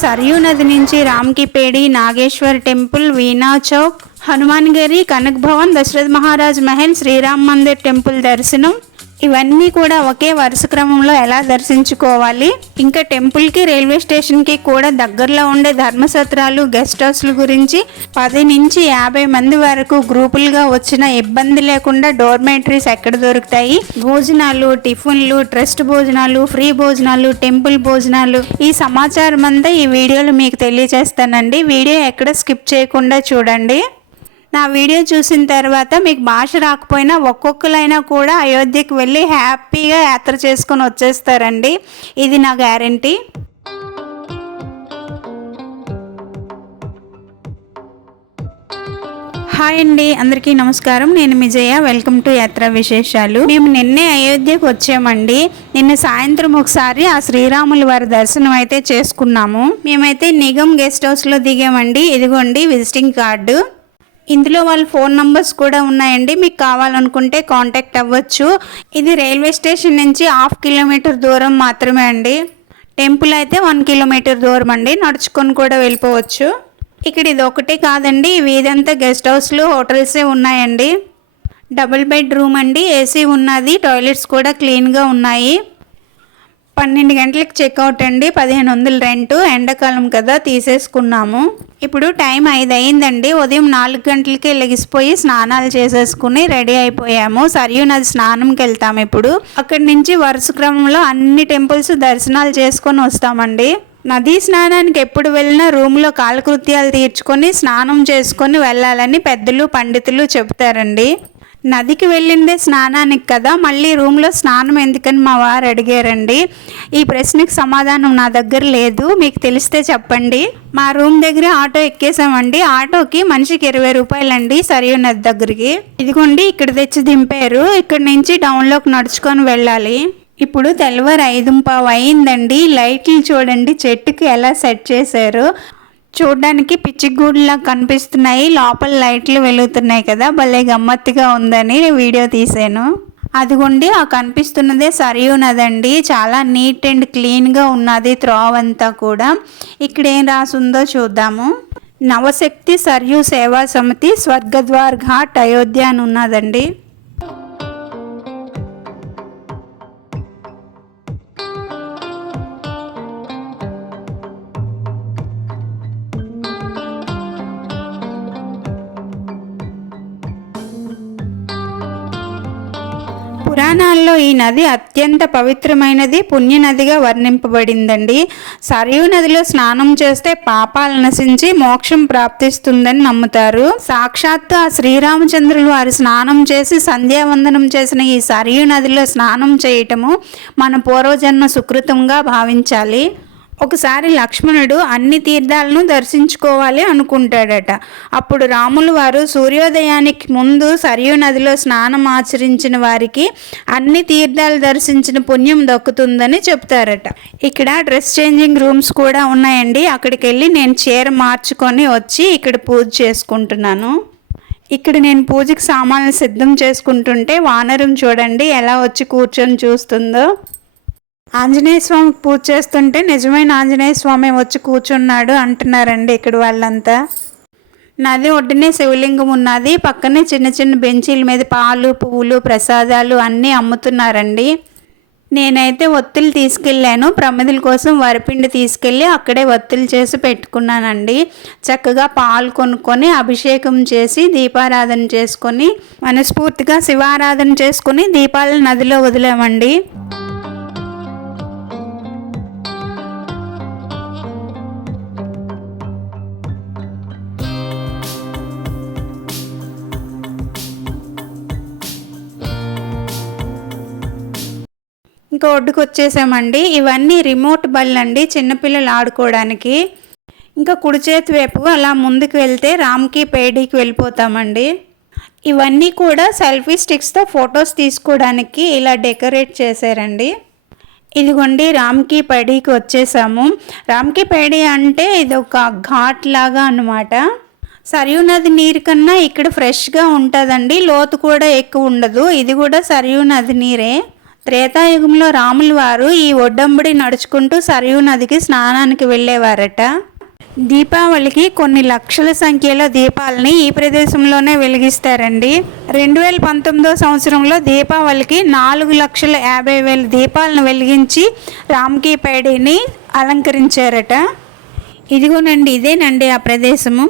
सरयू नदी నుంచి రామ్కీపేడి, నాగేశ్వర్ టెంపుల్, వీణా చౌక్, హనుమాన్గిరి, కనక్ భవన్, దశరథ్ మహారాజ్ మహల్, శ్రీరామ్ మందిర్ టెంపుల్ దర్శనం ఇవన్నీ కూడా ఒకే వరుస క్రమంలో ఎలా దర్శించుకోవాలి, ఇంకా టెంపుల్కి రైల్వే స్టేషన్కి కూడా దగ్గరలో ఉండే ధర్మసత్రాలు, గెస్ట్ హౌస్ల గురించి 10 నుంచి 50 మంది వరకు గ్రూపులుగా వచ్చిన ఇబ్బంది లేకుండా డోర్మేటరీస్ ఎక్కడ దొరుకుతాయి, భోజనాలు, టిఫిన్లు, ట్రస్ట్ భోజనాలు, ఫ్రీ భోజనాలు, టెంపుల్ భోజనాలు, ఈ సమాచారం అంతా ఈ వీడియోలో మీకు తెలియజేస్తానండి. వీడియో ఎక్కడ స్కిప్ చేయకుండా చూడండి. నా వీడియో చూసిన తర్వాత మీకు భాష రాకపోయినా ఒక్కొక్కరైనా కూడా అయోధ్యకు వెళ్ళి హ్యాపీగా యాత్ర చేసుకొని వచ్చేస్తారండి. ఇది నా గ్యారంటీ. హాయ్ అండి, అందరికీ నమస్కారం. నేను విజయ. వెల్కమ్ టు యాత్ర విశేషాలు. మేము నిన్నే అయోధ్యకు వచ్చామండి. నిన్న సాయంత్రం ఒకసారి ఆ శ్రీరాముల వారి దర్శనం అయితే చేసుకున్నాము. మేమైతే నిగమ్ గెస్ట్ హౌస్లో దిగామండి. ఇదిగోండి విజిటింగ్ కార్డు. ఇందులో వాళ్ళ ఫోన్ నంబర్స్ కూడా ఉన్నాయండి. మీకు కావాలనుకుంటే కాంటాక్ట్ అవ్వచ్చు. ఇది రైల్వే స్టేషన్ నుంచి 1/2 కిలోమీటర్ దూరం మాత్రమే అండి. టెంపుల్ అయితే 1 కిలోమీటర్ దూరం అండి. నడుచుకొని కూడా వెళ్ళిపోవచ్చు. ఇక్కడ ఇది ఒకటే కాదండి, వీధంతా గెస్ట్ హౌస్లు, హోటల్సే ఉన్నాయండి. డబుల్ బెడ్ రూమ్ అండి, ఏసీ ఉన్నది, టాయిలెట్స్ కూడా క్లీన్గా ఉన్నాయి. 12 గంటలకు చెక్అవుట్ అండి. 1500 రెంటు. ఎండాకాలం కదా తీసేసుకున్నాము. ఇప్పుడు టైం 5 అయిందండి. ఉదయం 4 గంటలకే లెగిసిపోయి స్నానాలు చేసేసుకుని రెడీ అయిపోయాము. సరియు నది స్నానంకి వెళ్తాము. ఇప్పుడు అక్కడి నుంచి వరుస క్రమంలో అన్ని టెంపుల్స్ దర్శనాలు చేసుకొని వస్తామండి. నదీ స్నానానికి ఎప్పుడు వెళ్ళినా రూమ్లో కాలకృత్యాలు తీర్చుకొని స్నానం చేసుకొని వెళ్ళాలని పెద్దలు, పండితులు చెబుతారండి. నదికి వెళ్ళిందే స్నానానికి కదా, మళ్ళీ రూమ్లో స్నానం ఎందుకని మా వారు అడిగారండి. ఈ ప్రశ్నకి సమాధానం నా దగ్గర లేదు, మీకు తెలిస్తే చెప్పండి. మా రూమ్ దగ్గర ఆటో ఎక్కేసామండి. ఆటోకి మనిషికి 20 రూపాయలండి సరియు నది దగ్గరికి. ఇదిగోండి ఇక్కడ తెచ్చి దింపారు. ఇక్కడ నుంచి డౌన్లోకి నడుచుకొని వెళ్ళాలి. ఇప్పుడు తెల్లవారు 5:15 అయిందండి. లైట్లు చూడండి చెట్టుకి ఎలా సెట్ చేశారు. చూడ్డానికి పిచ్చిగూడులా కనిపిస్తున్నాయి. లోపల లైట్లు వెలుగుతున్నాయి కదా, భలే గమ్మత్తుగా ఉందని వీడియో తీసాను. అదిగోండి ఆ కనిపిస్తున్నదే సరియు నది అండి. చాలా నీట్ అండ్ క్లీన్గా ఉన్నది త్రోవ అంతా కూడా. ఇక్కడ ఏం రాసుందో చూద్దాము. నవశక్తి సరియు సేవా సమితి, స్వర్గద్వార్ ఘాట్, అయోధ్య అని ఉన్నదండి. పురాణాల్లో ఈ నది అత్యంత పవిత్రమైనది, పుణ్యనదిగా వర్ణింపబడిందండి. సరియు నదిలో స్నానం చేస్తే పాపాలు నశించి మోక్షం ప్రాప్తిస్తుందని నమ్ముతారు. సాక్షాత్తు ఆ శ్రీరామచంద్రులు వారు స్నానం చేసి సంధ్యావందనం చేసిన ఈ సరియు నదిలో స్నానం చేయటము మన పూర్వజన్మ సుకృతంగా భావించాలి. ఒకసారి లక్ష్మణుడు అన్ని తీర్థాలను దర్శించుకోవాలి అనుకుంటాడట. అప్పుడు రాములు వారు సూర్యోదయానికి ముందు సరియు నదిలో స్నానం ఆచరించిన వారికి అన్ని తీర్థాలు దర్శించిన పుణ్యం దక్కుతుందని చెప్తారట. ఇక్కడ డ్రెస్ చేంజింగ్ రూమ్స్ కూడా ఉన్నాయండి. అక్కడికి వెళ్ళి నేను చీర మార్చుకొని వచ్చి ఇక్కడ పూజ చేసుకుంటున్నాను. ఇక్కడ నేను పూజకి సామాన్లు సిద్ధం చేసుకుంటుంటే వానరం చూడండి ఎలా వచ్చి కూర్చొని చూస్తుందో. ఆంజనేయ స్వామికి పూజ చేస్తుంటే నిజమైన ఆంజనేయ స్వామి వచ్చి కూర్చున్నాడు అంటున్నారండి ఇక్కడ వాళ్ళంతా. నది ఒడ్డునే శివలింగం ఉన్నది. పక్కనే చిన్న చిన్న బెంచీల మీద పాలు, పువ్వులు, ప్రసాదాలు అన్నీ అమ్ముతున్నారండి. నేనైతే ఒత్తులు తీసుకెళ్ళాను. ప్రమిదల కోసం వరిపిండి తీసుకెళ్ళి అక్కడే ఒత్తులు చేసి పెట్టుకున్నానండి. చక్కగా పాలు కొనుక్కొని అభిషేకం చేసి దీపారాధన చేసుకొని మనస్ఫూర్తిగా శివారాధన చేసుకొని దీపాలను నదిలో వదిలామండి. ఇంకా ఒడ్డుకు వచ్చేసామండి. ఇవన్నీ రిమోట్ బళ్ళు అండి, చిన్నపిల్లలు ఆడుకోవడానికి. ఇంకా కుడి చేతి వైపు అలా ముందుకు వెళ్తే రామ్కి పేడీకి వెళ్ళిపోతామండి. ఇవన్నీ కూడా సెల్ఫీ స్టిక్స్తో ఫొటోస్ తీసుకోవడానికి ఇలా డెకరేట్ చేశారండి. ఇదిగోండి రామ్కి పేడీకి వచ్చేసాము. రామ్కి పేడీ అంటే ఇది ఒక ఘాట్ లాగా అన్నమాట. సరియు నది నీరు కన్నా ఇక్కడ ఫ్రెష్గా ఉంటుందండి. లోతు కూడా ఎక్కువ ఉండదు. ఇది కూడా సరియు నది నీరే. త్రేతాయుగంలో రాముల వారు ఈ ఒడ్డంబడి నడుచుకుంటూ సరయూ నదికి స్నానానికి వెళ్ళేవారట. దీపావళికి కొన్ని లక్షల సంఖ్యలో దీపాలని ఈ ప్రదేశంలోనే వెలిగిస్తారండి. 2019 సంవత్సరంలో దీపావళికి 4,50,000 దీపాలను వెలిగించి రామ్కీ పేడిని అలంకరించారట. ఇదేనండి ఆ ప్రదేశము.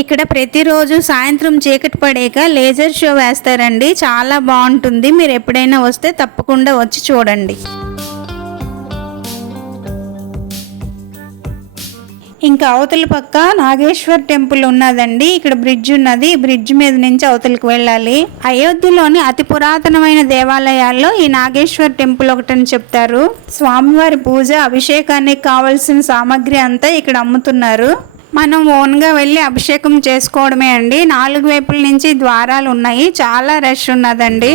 ఇక్కడ ప్రతిరోజు సాయంత్రం చీకటి పడాక లేజర్ షో వేస్తారండి. చాలా బాగుంటుంది. మీరు ఎప్పుడైనా వస్తే తప్పకుండా వచ్చి చూడండి. ఇంకా అవతల పక్క నాగేశ్వర్ టెంపుల్ ఉన్నదండి. ఇక్కడ బ్రిడ్జ్ ఉన్నది. బ్రిడ్జ్ మీద నుంచి అవతలకు వెళ్ళాలి. అయోధ్యలోని అతి పురాతనమైన దేవాలయాల్లో ఈ నాగేశ్వర్ టెంపుల్ ఒకటని చెప్తారు. స్వామివారి పూజ అభిషేకానికి కావాల్సిన సామాగ్రి అంతా ఇక్కడ అమ్ముతున్నారు. మనం ఓన్గా వెళ్ళి అభిషేకం చేసుకోవడమే అండి. 4 వైపుల నుంచి ద్వారాలు ఉన్నాయి. చాలా రష్ ఉన్నదండి.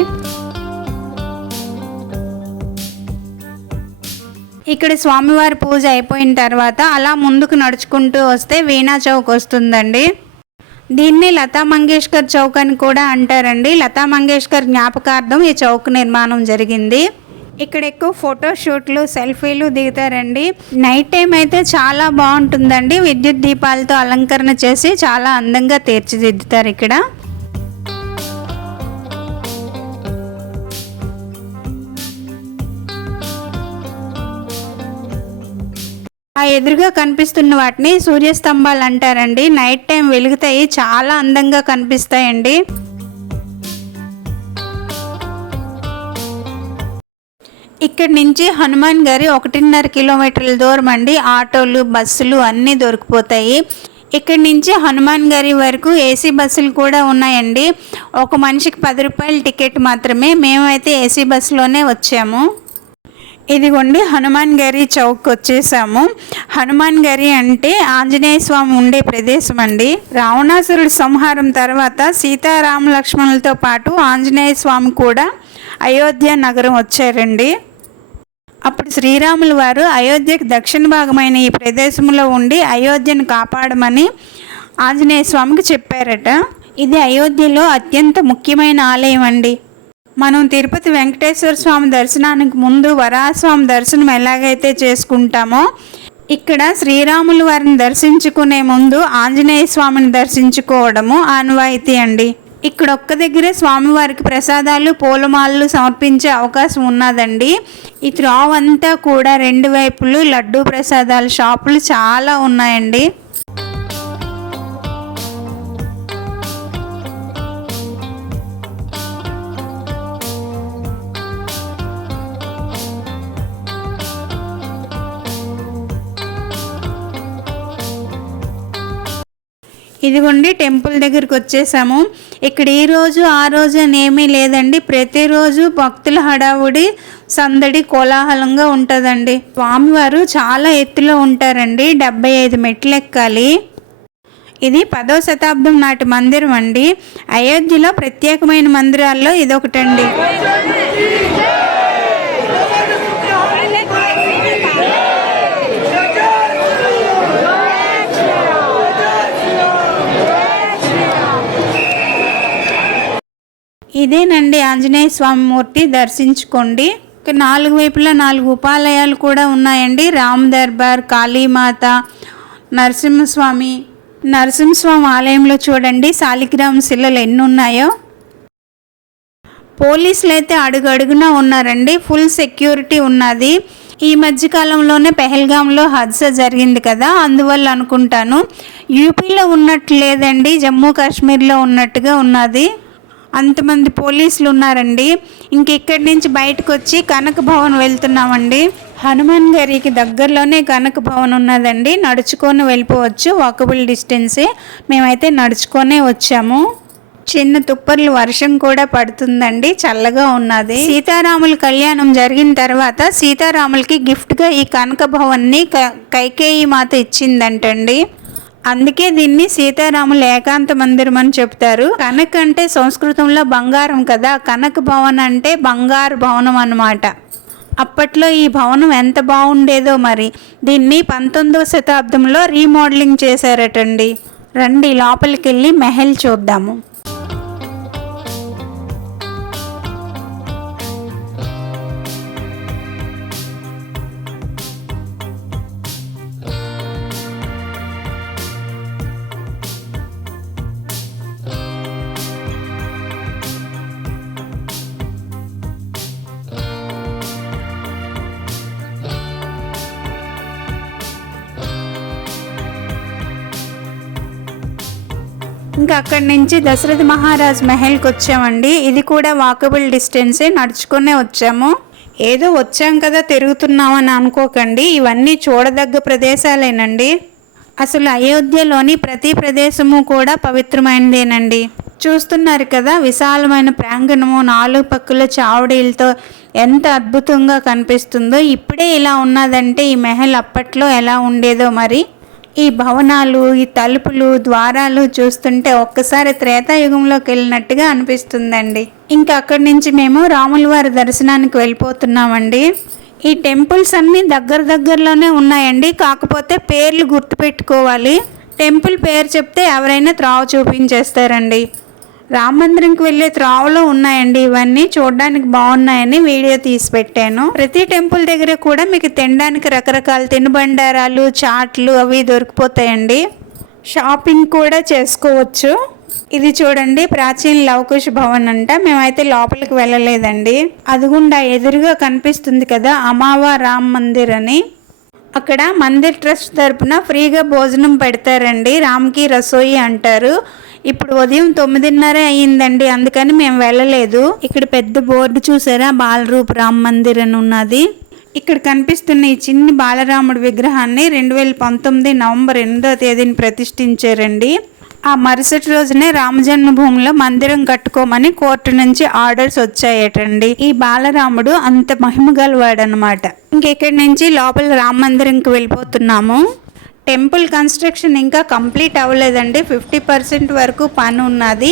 ఇక్కడ స్వామివారి పూజ అయిపోయిన తర్వాత అలా ముందుకు నడుచుకుంటూ వస్తే వీణా చౌక్ వస్తుందండి. దీన్ని లతా మంగేష్కర్ చౌక్ అని కూడా అంటారండి. లతా మంగేష్కర్ జ్ఞాపకార్థం ఈ చౌక్ నిర్మాణం జరిగింది. ఇక్కడ ఎక్కువ ఫోటో షూట్లు, సెల్ఫీలు దిగుతారండి. నైట్ టైం అయితే చాలా బాగుంటుందండి. విద్యుత్ దీపాలతో అలంకరణ చేసి చాలా అందంగా తీర్చిదిద్దుతారు ఇక్కడ. ఆ ఎదురుగా కనిపిస్తున్న వాటిని సూర్యస్తంభాలు అంటారండి. నైట్ టైం వెలుగుతాయి, చాలా అందంగా కనిపిస్తాయండి. ఇక్కడ నుంచి హనుమాన్ గారి 1.5 కిలోమీటర్ల దూరం అండి. ఆటోలు, బస్సులు అన్నీ దొరికిపోతాయి. ఇక్కడ నుంచి హనుమాన్ గారి వరకు ఏసీ బస్సులు కూడా ఉన్నాయండి. ఒక మనిషికి 10 రూపాయల టికెట్ మాత్రమే. మేమైతే ఏసీ బస్సులోనే వచ్చాము. ఇదిగోండి హనుమాన్ గారి చౌక్ వచ్చేసాము. హనుమాన్ గారి అంటే ఆంజనేయ స్వామి ఉండే ప్రదేశం అండి. రావణాసురుడి సంహారం తర్వాత సీతారామ లక్ష్మణులతో పాటు ఆంజనేయ స్వామి కూడా అయోధ్య నగరం వచ్చారండి. అప్పుడు శ్రీరాములు వారు అయోధ్యకు దక్షిణ భాగమైన ఈ ప్రదేశంలో ఉండి అయోధ్యను కాపాడమని ఆంజనేయ స్వామికి చెప్పారట. ఇది అయోధ్యలో అత్యంత ముఖ్యమైన ఆలయం అండి. మనం తిరుపతి వెంకటేశ్వర స్వామి దర్శనానికి ముందు వరాహస్వామి దర్శనం ఎలాగైతే చేసుకుంటామో ఇక్కడ శ్రీరాములు వారిని దర్శించుకునే ముందు ఆంజనేయ స్వామిని దర్శించుకోవడము ఆనవాయితీ అండి. ఇక్కడ ఒక్క దగ్గరే స్వామివారికి ప్రసాదాలు, పూలమాలలు సమర్పించే అవకాశం ఉన్నదండి. ఈ త్రోవ అంతా కూడా 2 వైపులు లడ్డూ ప్రసాదాల షాపులు చాలా ఉన్నాయండి. ఇదిగోండి టెంపుల్ దగ్గరికి వచ్చేసాము. ఇక్కడ ఈ రోజు ఆ రోజు అని ఏమీ లేదండి. ప్రతిరోజు భక్తుల హడావుడి, సందడి కోలాహలంగా ఉంటుందండి. స్వామివారు చాలా ఎత్తులో ఉంటారండి. 75 మెట్లు ఎక్కాలి. ఇది 10వ శతాబ్దం నాటి మందిరం అండి. అయోధ్యలో ప్రత్యేకమైన మందిరాల్లో ఇదొకటండి. ఇదేనండి ఆంజనేయ స్వామి మూర్తి. దర్శించుకోండి. 4 వైపులా 4 ఉపాలయాలు కూడా ఉన్నాయండి. రామ్ దర్బార్, కాళీమాత, నరసింహస్వామి ఆలయంలో చూడండి శాలిగ్రామ శిలలు ఎన్ని ఉన్నాయో. పోలీసులు అయితే అడుగడుగునా ఉన్నారండి. ఫుల్ సెక్యూరిటీ ఉన్నది. ఈ మధ్యకాలంలోనే పెహల్గాంలో హాద్సా జరిగింది కదా, అందువల్ల అనుకుంటాను. యూపీలో ఉన్నట్టు లేదండి, జమ్మూ కాశ్మీర్లో ఉన్నట్టుగా ఉన్నది. అంతమంది పోలీసులు ఉన్నారండి. ఇక్కడి నుంచి బయటకు వచ్చి కనక భవన్ వెళ్తున్నామండి. హనుమాన్ గారికి దగ్గరలోనే కనక భవన్ ఉన్నదండి. నడుచుకొని వెళ్ళిపోవచ్చు, వాకబుల్ డిస్టెన్సే. మేమైతే నడుచుకొనే వచ్చాము. చిన్న తుప్పర్లు వర్షం కూడా పడుతుందండి. చల్లగా ఉన్నది. సీతారాముల కళ్యాణం జరిగిన తర్వాత సీతారాములకి గిఫ్ట్గా ఈ కనక భవన్ని కైకేయి మాత ఇచ్చిందంటండి. అందుకే దీన్ని సీతారాముల ఏకాంత మందిరం అని చెప్తారు. కనక్ అంటే సంస్కృతంలో బంగారం కదా, కనక భవన్ అంటే బంగారు భవనం అన్నమాట. అప్పట్లో ఈ భవనం ఎంత బాగుండేదో మరి. దీన్ని 19వ శతాబ్దంలో రీమోడలింగ్ చేశారటండి. రండి లోపలికి వెళ్ళి మెహల్ చూద్దాము. ఇంకా అక్కడి నుంచి దశరథ మహారాజ్ మహల్కి వచ్చామండి. ఇది కూడా వాకబుల్ డిస్టెన్సే, నడుచుకునే వచ్చాము. ఏదో వచ్చాం కదా తిరుగుతున్నామని అనుకోకండి, ఇవన్నీ చూడదగ్గ ప్రదేశాలేనండి. అసలు అయోధ్యలోని ప్రతి ప్రదేశము కూడా పవిత్రమైనదేనండి. చూస్తున్నారు కదా, విశాలమైన ప్రాంగణము, 4 పక్కల చావడీలతో ఎంత అద్భుతంగా కనిపిస్తుందో. ఇప్పుడే ఇలా ఉన్నదంటే ఈ మహల్ అప్పట్లో ఎలా ఉండేదో మరి. ఈ భవనాలు, ఈ తలుపులు, ద్వారాలు చూస్తుంటే ఒక్కసారి త్రేతాయుగంలోకి వెళ్ళినట్టుగా అనిపిస్తుందండి. ఇంకా అక్కడి నుంచి మేము రాముల వారి దర్శనానికి వెళ్ళిపోతున్నామండి. ఈ టెంపుల్స్ అన్నీ దగ్గరలోనే ఉన్నాయండి, కాకపోతే పేర్లు గుర్తుపెట్టుకోవాలి. టెంపుల్ పేరు చెప్తే ఎవరైనా త్రావ చూపించేస్తారండి. రామ మందిరంకి వెళ్ళే త్రావలో ఉన్నాయండి. ఇవన్నీ చూడడానికి బాగున్నాయని వీడియో తీసి పెట్టాను. ప్రతి టెంపుల్ దగ్గర కూడా మీకు తినడానికి రకరకాల తినుబండారాలు, చాట్లు అవి దొరికిపోతాయండి. షాపింగ్ కూడా చేసుకోవచ్చు. ఇది చూడండి, ప్రాచీన లవకుశ భవన్ అంట. మేమైతే లోపలికి వెళ్ళలేదండి. అదిగుండా ఎదురుగా కనిపిస్తుంది కదా అమావా రామ్ మందిర్ అని. అక్కడ మందిర్ ట్రస్ట్ తరపున ఫ్రీగా భోజనం పెడతారండి. రామ్కి రసోయి అంటారు. ఇప్పుడు ఉదయం 9:30 అయ్యిందండి, అందుకని మేము వెళ్ళలేదు. ఇక్కడ పెద్ద బోర్డు చూసారా, బాలరూప్ రామ్ మందిర్ అని ఉన్నది. ఇక్కడ కనిపిస్తున్న ఈ చిన్ని బాలరాముడి విగ్రహాన్ని 2019 నవంబర్ 8వ తేదీని ప్రతిష్ఠించారండి. ఆ మరుసటి రోజునే రామజన్మభూమిలో మందిరం కట్టుకోమని కోర్టు నుంచి ఆర్డర్స్ వచ్చాయటండి. ఈ బాలరాముడు అంత మహిమ గలవాడనమాట. ఇంకెక్కడి నుంచి లోపల రామ మందిరంకి వెళ్ళిపోతున్నాము. టెంపుల్ కన్స్ట్రక్షన్ ఇంకా కంప్లీట్ అవ్వలేదండి, 50% వరకు పని ఉన్నది.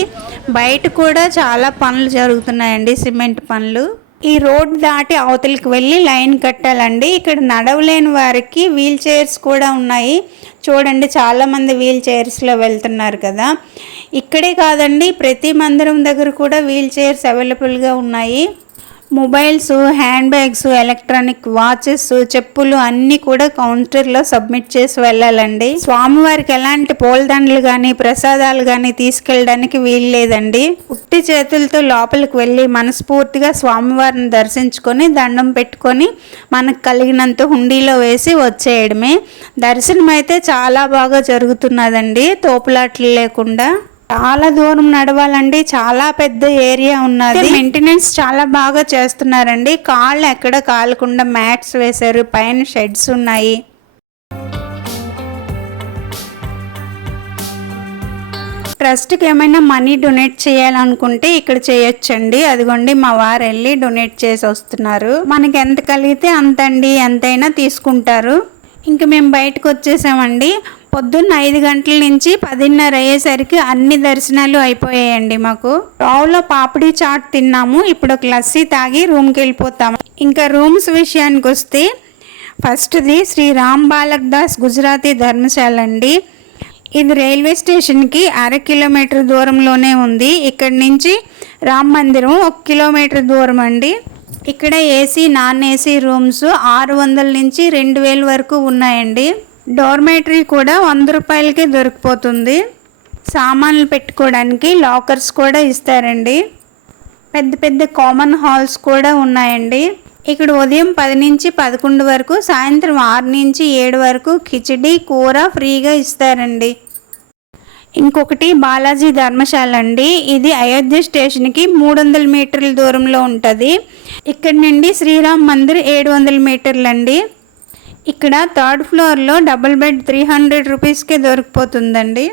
బయట కూడా చాలా పనులు జరుగుతున్నాయండి, సిమెంట్ పనులు. ఈ రోడ్ దాటి అవతలికి వెళ్ళి లైన్ కట్టాలండి. ఇక్కడ నడవలేని వారికి వీల్ చైర్స్ కూడా ఉన్నాయి. చూడండి, చాలామంది వీల్ చైర్స్లో వెళ్తున్నారు కదా. ఇక్కడే కాదండి, ప్రతి మందిరం దగ్గర కూడా వీల్ చైర్స్ అవైలబుల్గా ఉన్నాయి. Mobiles, hand bags, electronic watches, చెప్పులు అన్నీ కూడా కౌంటర్లో సబ్మిట్ చేసి వెళ్ళాలండి. స్వామివారికి ఎలాంటి పూలదండలు కానీ ప్రసాదాలు కానీ తీసుకెళ్ళడానికి వీలు లేదండి. ఉట్టి చేతులతో లోపలికి వెళ్ళి మనస్ఫూర్తిగా స్వామివారిని దర్శించుకొని దండం పెట్టుకొని మనకు కలిగినంత హుండీలో వేసి వచ్చేయడమే. దర్శనం అయితే చాలా బాగా జరుగుతున్నదండి, తోపులాట్లు లేకుండా. చాలా దూరం నడవాలండి, చాలా పెద్ద ఏరియా ఉన్నది. మెయింటెనెన్స్ చాలా బాగా చేస్తున్నారండి. కాళ్ళు ఎక్కడ కాలకుండా మ్యాట్స్ వేశారు, పైన షెడ్స్ ఉన్నాయి. ట్రస్ట్కి ఏమైనా మనీ డొనేట్ చేయాలనుకుంటే ఇక్కడ చేయొచ్చండి. అదిగోండి మా వారు వెళ్ళి డొనేట్ చేసి వస్తున్నారు. మనకి ఎంత కలిగితే అంతండి, ఎంతైనా తీసుకుంటారు. ఇంక మేము బయటకు వచ్చేసామండి. పొద్దున్న 5 గంటల నుంచి 10:30 అయ్యేసరికి అన్ని దర్శనాలు అయిపోయాయండి మాకు. రావులో పాపిడి చాట్ తిన్నాము. ఇప్పుడు ఒక లస్సీ తాగి రూమ్కి వెళ్ళిపోతాము. ఇంకా రూమ్స్ విషయానికి వస్తే ఫస్ట్ది శ్రీ రామ్ బాలక్ దాస్ గుజరాతీ ధర్మశాల అండి. ఇది రైల్వే స్టేషన్కి 1/2 కిలోమీటర్ దూరంలోనే ఉంది. ఇక్కడి నుంచి రామ్ మందిరం 1 కిలోమీటర్ దూరం అండి. ఇక్కడ ఏసీ, నాన్ ఏసీ రూమ్స్ 600 నుంచి 2000 వరకు ఉన్నాయండి. డోర్మేటరీ కూడా 100 రూపాయలకే దొరికిపోతుంది. సామాన్లు పెట్టుకోవడానికి లాకర్స్ కూడా ఇస్తారండి. పెద్ద పెద్ద కామన్ హాల్స్ కూడా ఉన్నాయండి. ఇక్కడ ఉదయం 10 నుంచి 11 వరకు, సాయంత్రం 6 నుంచి 7 వరకు కిచిడి, కూర ఫ్రీగా ఇస్తారండి. ఇంకొకటి బాలాజీ ధర్మశాల అండి. ఇది అయోధ్య స్టేషన్కి 300 మీటర్ల దూరంలో ఉంటుంది. ఇక్కడ నుండి శ్రీరామ్ మందిర్ 700 మీటర్లు అండి. ఇక్కడ 3rd ఫ్లోర్లో డబుల్ బెడ్ 300 రూపీస్కే దొరికిపోతుందండి.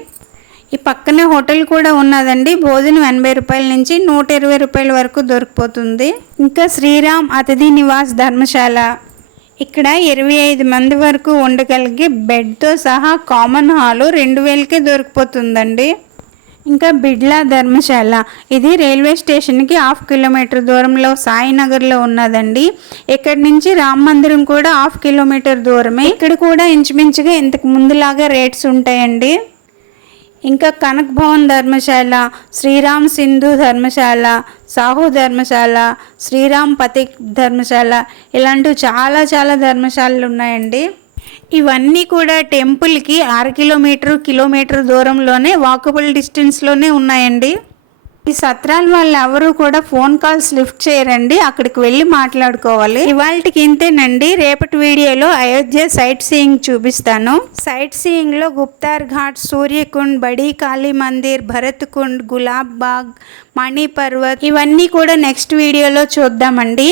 ఈ పక్కనే హోటల్ కూడా ఉన్నదండి. భోజనం 80 రూపాయల నుంచి 120 రూపాయల వరకు దొరికిపోతుంది. ఇంకా శ్రీరామ్ అతిథి నివాస్ ధర్మశాల, ఇక్కడ 25 మంది వరకు ఉండగలిగే బెడ్తో సహా కామన్ హాలు 2000కే దొరికిపోతుందండి. ఇంకా బిడ్లా ధర్మశాల, ఇది రైల్వే స్టేషన్కి 1/2 కిలోమీటర్ దూరంలో సాయినగర్లో ఉన్నదండి. ఇక్కడి నుంచి రామ మందిరం కూడా 1/2 కిలోమీటర్ దూరమే. ఇక్కడ కూడా ఇంచుమించుగా ఇంతకు ముందులాగా రేట్స్ ఉంటాయండి. ఇంకా కనక్ భవన్ ధర్మశాల, శ్రీరామ్ సింధు ధర్మశాల, సాహు ధర్మశాల, శ్రీరామ్ పతిక్ ధర్మశాల, ఇలాంటివి చాలా చాలా ధర్మశాలలు ఉన్నాయండి. ఇవన్నీ కూడా టెంపుల్కి 1/2 కిలోమీటర్ దూరంలోనే వాకబుల్ డిస్టెన్స్లోనే ఉన్నాయండి. ఈ సత్రాల వాళ్ళు ఎవరు కూడా ఫోన్ కాల్స్ లిఫ్ట్ చేయరండి, అక్కడికి వెళ్ళి మాట్లాడుకోవాలి. ఇవాళకి ఇంతేనండి. రేపటి వీడియోలో అయోధ్య సైట్ సీయింగ్ చూపిస్తాను. సైట్ సీయింగ్ లో గుప్తార్ ఘాట్, సూర్యకుండ్, బడీ కాళీ మందిర్, భరత్ కుండ్, గులాబ్ బాగ్, మణి పర్వత్ ఇవన్నీ కూడా నెక్స్ట్ వీడియోలో చూద్దామండి.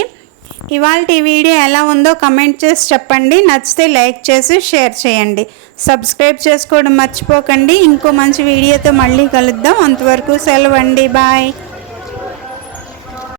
ఇవాళ ఈ వీడియో ఎలా ఉందో కమెంట్ చేసి చెప్పండి. నచ్చితే లైక్ చేసి షేర్ చేయండి. సబ్స్క్రైబ్ చేసుకోవడం మర్చిపోకండి. ఇంకో మంచి వీడియోతో మళ్ళీ కలుద్దాం. అంతవరకు సెలవండి. బాయ్.